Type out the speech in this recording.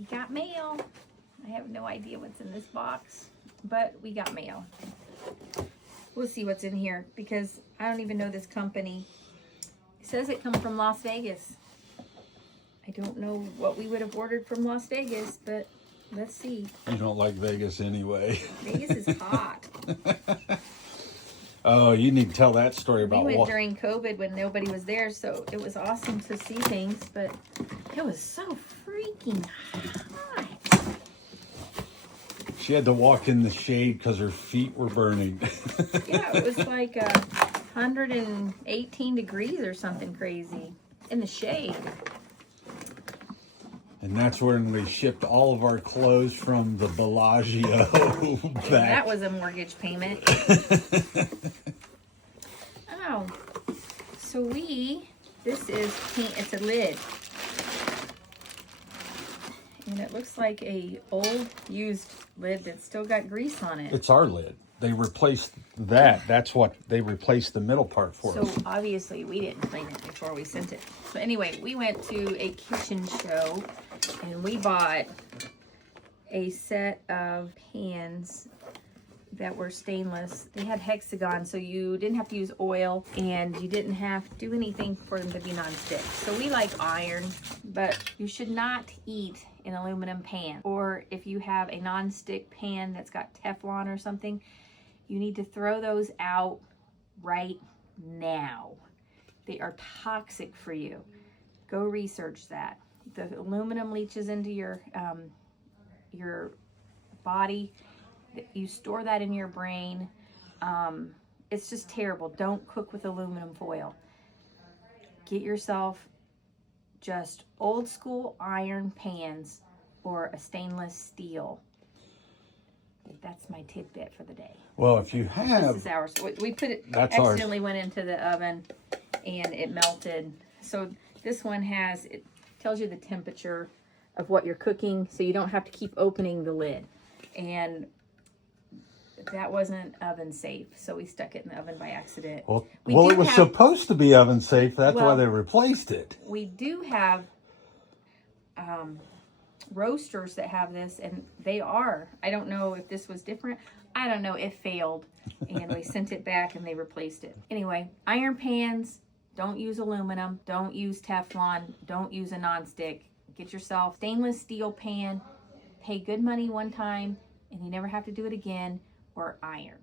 We got mail. I have no idea what's in this box, but we got mail. We'll see what's in here because I don't even know this company. It says it comes from Las Vegas. I don't know what we would have ordered from Las Vegas, but let's see. You don't like Vegas anyway. Vegas is hot. Oh, you need to tell that story about We went during COVID when nobody was there, so it was awesome to see things, but it was so freaking hot. She had to walk in the shade because her feet were burning. Yeah, it was like 118 degrees or something crazy in the shade. And that's when we shipped all of our clothes from the Bellagio back. That was a mortgage payment. Oh, so this is paint, it's a lid. And it looks like a old used lid that's still got grease on it. It's our lid. They replaced that. That's what they replaced the middle part for us. So obviously we didn't clean it before we sent it. So anyway, we went to a kitchen show and we bought a set of pans that were stainless. They had hexagon, so you didn't have to use oil and you didn't have to do anything for them to be non-stick. So we like iron, but you should not eat an aluminum pan. Or if you have a non-stick pan that's got Teflon or something, you need to throw those out right now. They are toxic for you. Go research that. The aluminum leaches into your body. You store that in your brain. It's just terrible. Don't cook with aluminum foil. Get yourself just old school iron pans or a stainless steel. That's my tidbit for the day. Well, if you have... This is ours. We put it, That's accidentally ours. went into the oven and it melted. So this one it tells you the temperature of what you're cooking so you don't have to keep opening the lid. And that wasn't oven safe, so we stuck it in the oven by accident. Well, it was supposed to be oven safe. That's why they replaced it. We do have roasters that have this, and they are. I don't know if this was different. I don't know. It failed, and we sent it back, and they replaced it. Anyway, iron pans, don't use aluminum. Don't use Teflon. Don't use a nonstick. Get yourself stainless steel pan. Pay good money one time, and you never have to do it again, or iron.